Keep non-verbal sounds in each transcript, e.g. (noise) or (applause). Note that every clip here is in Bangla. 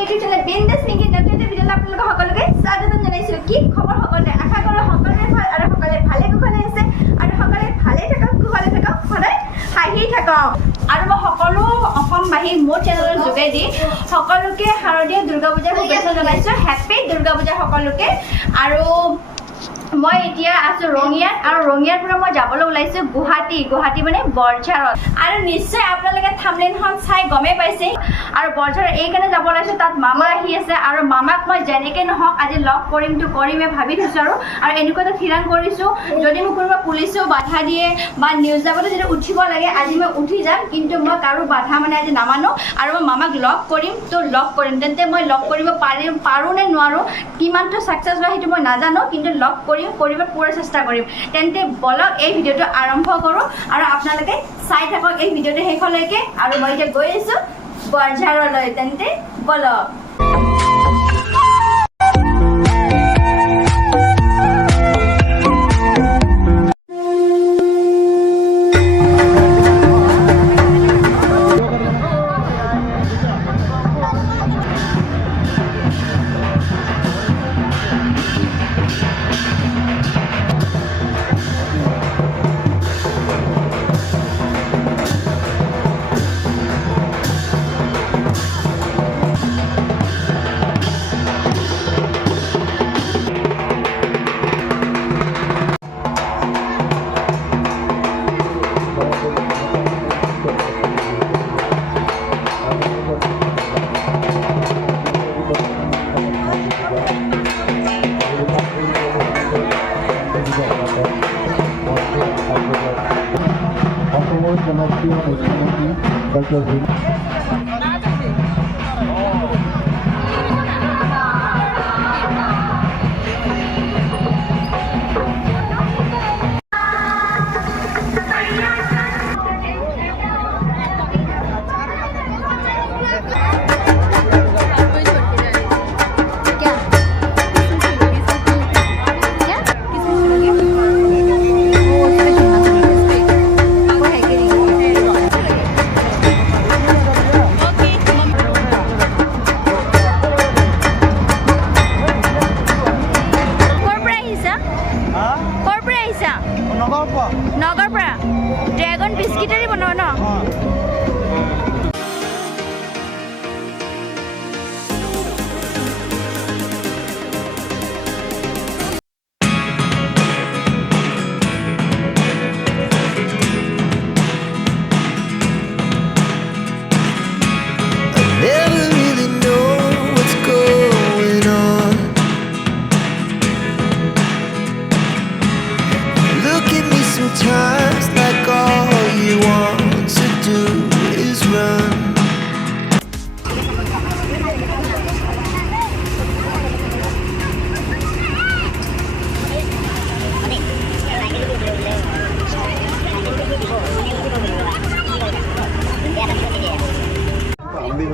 ইউটিউব চেনেল বিন্দেশ পিংকি নতুন ভিডিঅ'লৈ আপোনালোক সকলোকে স্বাগতম জনাইছোঁ। কি খবৰ সকলোৰে আশা কৰোঁ সকলোৰে ভালো আৰু সকলোৱে ভালে কুশলে আছে। আৰু সকলোৱে ভালে থাকক, কুশলে থাকক সদায় হাঁহি থাকক। আৰু মই সকলো অসমবাসীক মোৰ চেনেলৰ যোগেদি সকলোকে শাৰদীয় দুৰ্গা পূজাৰ শুভেচ্ছা জনাইছোঁ। হেপী দুৰ্গা পূজা সকলোকে। আৰু মই এতিয়া আছো ৰঙিয়াত আৰু ৰঙিয়াৰ পৰা মই যাবলৈ ওলাইছোঁ গুৱাহাটী গুৱাহাটী মানে বৰঝাৰত। আৰু নিশ্চয় আপোনালোকে থামলেনখন চাই গমেই পাইছে। আৰু বৰঝাৰত এইকাৰণে যাব ওলাইছোঁ, তাত মামা আহি আছে আৰু মামাক মই যেনেকৈ নহওক আজি লগ কৰিমতো কৰিমে ভাবি থৈছোঁ আৰু। আৰু এনেকুৱা এটা থিৰাং কৰিছোঁ, যদি মোক কোনোবা পুলিচেও বাধা দিয়ে বা নিউজ যাবলৈ যদি উঠিব লাগে, আজি মই উঠি যাম, কিন্তু মই কাৰো বাধা মানে আজি নামানো। আৰু মই মামাক লগ কৰিম, তো লগ কৰিম, তেন্তে মই লগ কৰিব পাৰিম, পাৰোঁ নে নোৱাৰোঁ, কিমানটো ছাকচেছ হয় সেইটো মই নাজানো, কিন্তু লগ কৰিম কৰিব পূৰা চেষ্টা কৰিম। তেন্তে বলক, এই ভিডিঅ'টো আৰম্ভ কৰোঁ আৰু আপোনালোকে চাই থাকক এই ভিডিঅ'টো শেষলৈকে। আৰু মই এতিয়া গৈ আছোঁ তেন্তে বলক। डबल प्लस নগৰ পৰা। ড্ৰেগন বিস্কিটেৰে বনোৱা ন?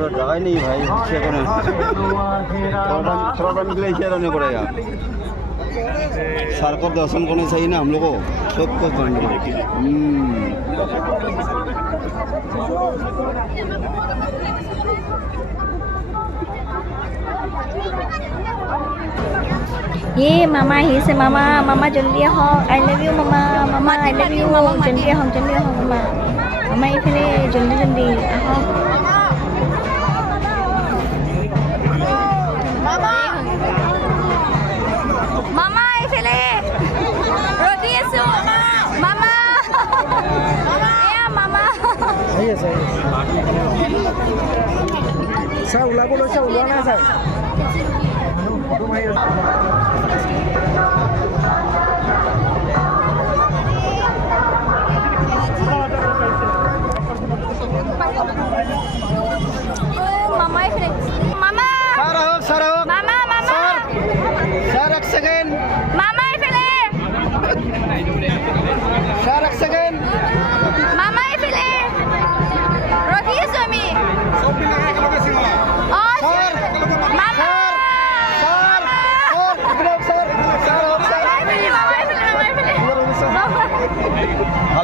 तो ड्राई नहीं भाई थोड़ा टाइम के लिए इसे रहने पड़ेगा सर को दर्शन करने चाहिए ना हम लोग को सबको ये मामा ही से मामा मामा जल्दी हो आई लव यू मामा मामा आई लव यू जल्दी हो जल्दी हो मामा मामा ये फिर जल्दी जल्दी आओ আহি আছে ছাৰ ওলাব লৈছে ওলোৱা নাই ছাৰ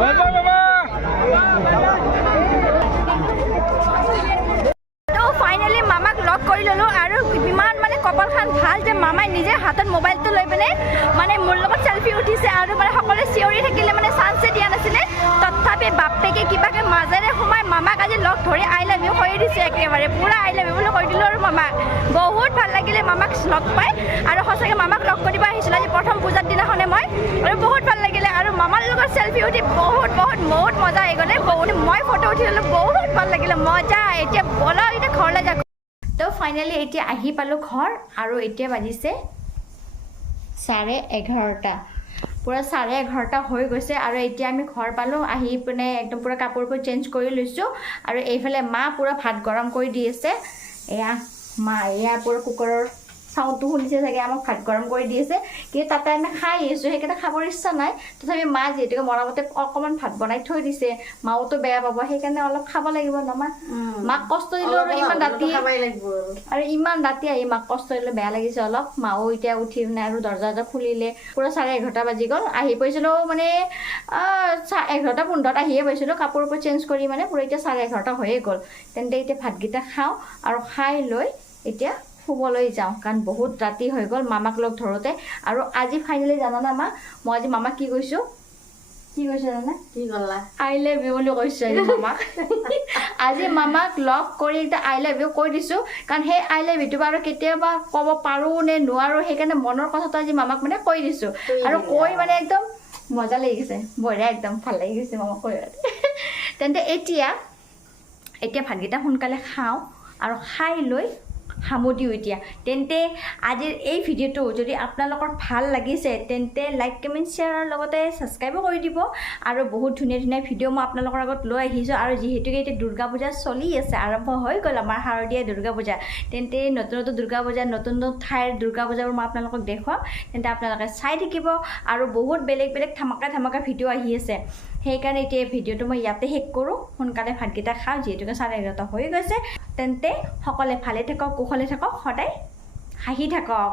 Bye-bye. শুনি আছো দিয়া তুমি আই লাভ ইউ কৰি দিছোঁ একেবাৰে। পূৰা আই লাভ ইউ বুলি কৈ দিলোঁ আৰু মামাক বহুত ভাল লাগিলে মামাক লগ পাই। আৰু সঁচাকৈ মামাক লগ কৰিব আহিছিলোঁ। আজি প্ৰথম পূজাৰ দিনাখনে মই। আৰু বহুত ভাল লাগিলে। আৰু মামাৰ লগত চেল্ফি উঠি বহুত বহুত বহুত মজা আহি গ'লে। বহুত মই ফটো উঠি ল'লোঁ বহুত ভাল লাগিলে। মজা। এতিয়া ব'লা এতিয়া ঘৰলৈ যাওঁ। তো ফাইনেলি এতিয়া আহি পালোঁ ঘৰ। আৰু এতিয়া বাজিছে চাৰে এঘাৰটা। পূৰা চাৰে এঘাৰটা হৈ গৈছে আৰু এতিয়া আমি ঘৰ পালোঁ আহি পিনে একদম পূৰা কাপোৰবোৰ চেঞ্জ কৰি লৈছোঁ আৰু এইফালে মা পূৰা ভাত গৰম কৰি দি আছে। এয়া মা এয়া পূৰা কুকাৰৰ চাউণ্ডটো শুনিছে চাগে আমাক ভাত গৰম কৰি দি আছে। কিন্তু তাতে আমি খাই আহিছোঁ সেইকাৰণে খাবৰ ইচ্ছা নাই। তথাপি মা যিহেতুকে মৰমতে অকণমান ভাত বনাই থৈ দিছে মাওতো বেয়া পাব সেইকাৰণে অলপ খাব লাগিব ন মা? মাক কষ্ট দিলোঁ আৰু ইমান ৰাতি আৰু। ইমান ৰাতি আহি মাক কষ্ট দিলে বেয়া লাগিছে অলপ। মাও এতিয়া উঠি পিনে আৰু দৰ্জা দৰ্জা খুলিলে। পূৰা চাৰে এঘাৰটা বাজি গ'ল। আহি পাইছিলোঁ মানে এঘাৰটা পোন্ধৰত আহিয়ে পাইছিলোঁ। কাপোৰবোৰ চেঞ্জ কৰি মানে পূৰা এতিয়া চাৰে এঘাৰটা হৈয়ে গ'ল। তেন্তে এতিয়া ভাতকেইটা খাওঁ আৰু খাই লৈ এতিয়া শুবলৈ যাওঁ কাৰণ বহুত ৰাতি হৈ গ'ল মামাক লগ ধৰোঁতে। আৰু আজি ফাইনেলি জানানে মা মই আজি মামাক কি কৈছোঁ? কি কৈছোঁ জানা কি ক'লা? আই লাভ ইউ বুলি কৈছোঁ আজি মামাক। (laughs) আজি মামাক লগ কৰি এতিয়া আই লাভ ইউ কৈ দিছোঁ কাৰণ সেই আই লাভ ইউটো বাৰু কেতিয়াবা ক'ব পাৰোঁ নে নোৱাৰোঁ সেইকাৰণে মনৰ কথাটো আজি মামাক মানে কৈ দিছোঁ। আৰু কৈ মানে একদম মজা লাগি গৈছে বঢ়িয়া একদম ভালো লাগি গৈছে মামাক কৈ (laughs) তেন্তে এতিয়া এতিয়া ভাতকেইটা সোনকালে খাওঁ আৰু খাই লৈ সামৰি দিওঁ এতিয়া। তেন্তে আজিৰ এই ভিডিঅ'টো যদি আপোনালোকৰ ভাল লাগিছে তেন্তে লাইক কমেণ্ট শ্বেয়াৰৰ লগতে ছাবস্ক্ৰাইবো কৰি দিব। আৰু বহুত ধুনীয়া ধুনীয়া ভিডিঅ' মই আপোনালোকৰ আগত লৈ আহিছোঁ। আৰু যিহেতুকে এতিয়া দুৰ্গা পূজা চলি আছে আৰম্ভ হৈ গ'ল আমাৰ শাৰদীয়া দুৰ্গা পূজা। তেন্তে নতুন নতুন দুৰ্গা পূজা নতুন নতুন ঠাইৰ দুৰ্গা পূজাবোৰ মই আপোনালোকক দেখুৱাম। তেন্তে আপোনালোকে চাই থাকিব। আৰু বহুত বেলেগ বেলেগ ধামাকা ধামাকা ভিডিঅ' আহি আছে। সেইকাৰণে এতিয়া ভিডিঅ'টো মই ইয়াতে শেষ কৰোঁ। সোনকালে ভাতকেইটা খাওঁ যিহেতুকে চাৰে এঘাৰটা হৈ গৈছে। তেন্তে সকলোৱে ভালে থাকক কুশলে থাকক সদায় হাঁহি থাকক।